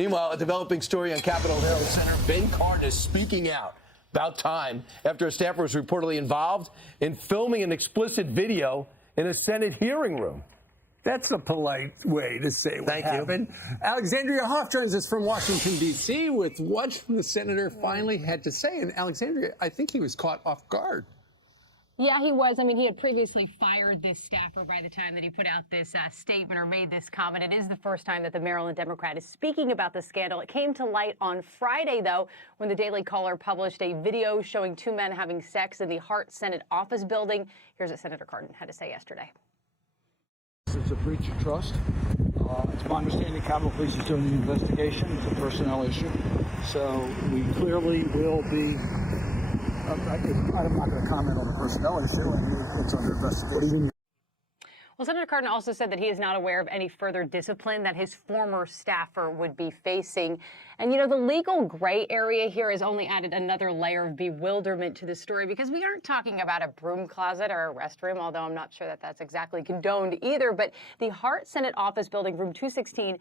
Meanwhile, a developing story on Capitol Hill. Senator Ben Cardin is speaking out. About time, after a staffer was reportedly involved in filming an explicit video in a Senate hearing room. That's a polite way to say what happened. Alexandria Hoff joins us from Washington, D.C. with what the senator finally had to say. And Alexandria, I think he was caught off guard. Yeah, he was. I mean, he had previously fired this staffer by the time that he put out this statement or made this comment. It is the first time that the Maryland Democrat is speaking about the scandal. It came to light on Friday, though, when the Daily Caller published a video showing two men having sex in the Hart Senate office building. Here's what Senator Cardin had to say yesterday. It's a breach of trust. It's my understanding Capitol Police is doing the investigation. It's a personnel issue. So we clearly will be... I'm not going to comment on the personnel issue. It's under investigation. Well, Senator Cardin also said that he is not aware of any further discipline that his former staffer would be facing. And, you know, the legal gray area here has only added another layer of bewilderment to the story, because we aren't talking about a broom closet or a restroom, although I'm not sure that that's exactly condoned either. But the Hart Senate office building, room 216,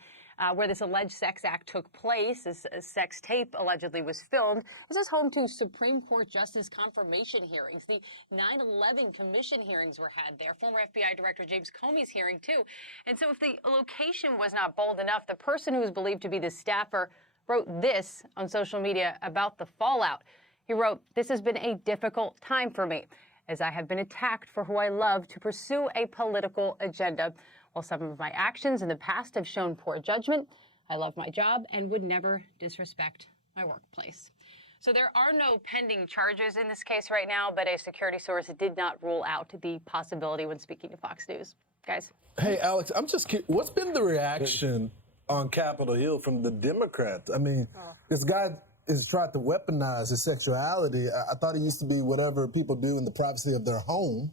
where this alleged sex act took place, this sex tape allegedly was filmed. This is home to Supreme Court Justice confirmation hearings. The 9/11 commission hearings were had there. Former FBI Director James Comey's hearing, too. And so if the location was not bold enough, the person who is believed to be the staffer wrote this on social media about the fallout. He wrote, "This has been a difficult time for me, as I have been attacked for who I love to pursue a political agenda. While some of my actions in the past have shown poor judgment, I love my job and would never disrespect my workplace." So there are no pending charges in this case right now, but a security source did not rule out the possibility when speaking to Fox News. Guys. Hey, Alex, I'm just curious, what's been the reaction on Capitol Hill from the Democrats? I mean, this guy has tried to weaponize his sexuality. I thought it used to be whatever people do in the privacy of their home.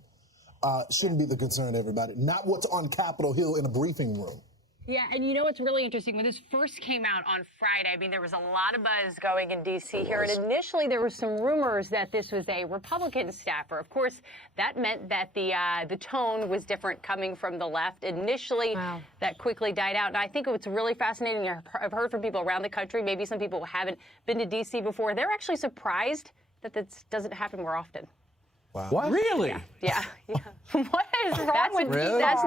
Shouldn't be the concern of everybody. Not what's on Capitol Hill in a briefing room. Yeah, and you know what's really interesting? When this first came out on Friday, I mean, there was a lot of buzz going in D.C. here, and initially there were some rumors that this was a Republican staffer. Of course, that meant that the tone was different coming from the left. Initially, that quickly died out, and I think what's really fascinating, I've heard from people around the country, maybe some people who haven't been to D.C. before, they're actually surprised that this doesn't happen more often. Wow. What? Really? Yeah. What is wrong with really? That's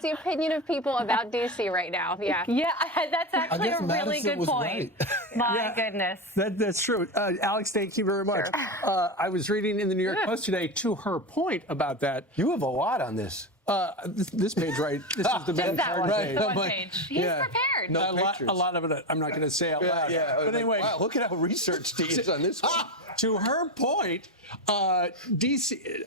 the opinion of people about D.C. right now. Yeah. Yeah, that's actually a really Madison good was point. right. My goodness. That's true. Alex, thank you very much. I was reading in the New York Post today, to her point about that. You have a lot on this. This page, right? This is the main that one, page. the one page. He's prepared. No a lot of it I'm not going to say out loud. But anyway. Wow, look at how researched he is on this one. To her point, D.C.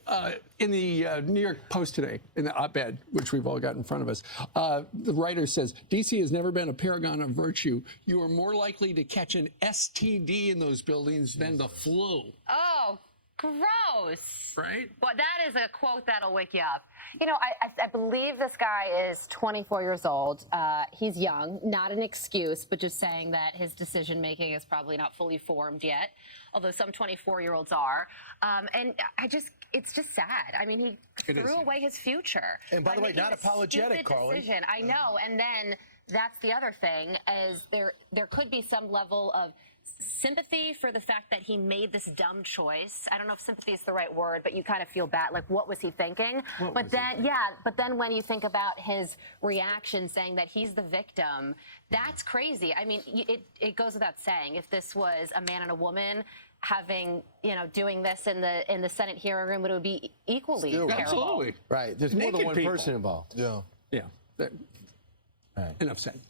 In the New York Post today, in the op-ed, which we've all got in front of us, the writer says, D.C. has never been a paragon of virtue. You are more likely to catch an STD in those buildings than the flu. Oh, gross. Right? Well, that is a quote that'll wake you up. You know, I believe this guy is 24 years old. He's young, not an excuse, but just saying that his decision-making is probably not fully formed yet, although some 24-year-olds are. And it's just sad. I mean, he threw away his future. And by the way, not apologetic, Carly. Decision. I know. And then that's the other thing, is there could be some level of sympathy for the fact that he made this dumb choice. I don't know if sympathy is the right word, but you kind of feel bad. Like, what was he thinking? But then when you think about his reaction saying that he's the victim, that's crazy. I mean, it goes without saying, if this was a man and a woman having, doing this in the Senate hearing room, it would be equally terrible. Absolutely. Right. There's more than Naked one people. person involved. Yeah. Enough said.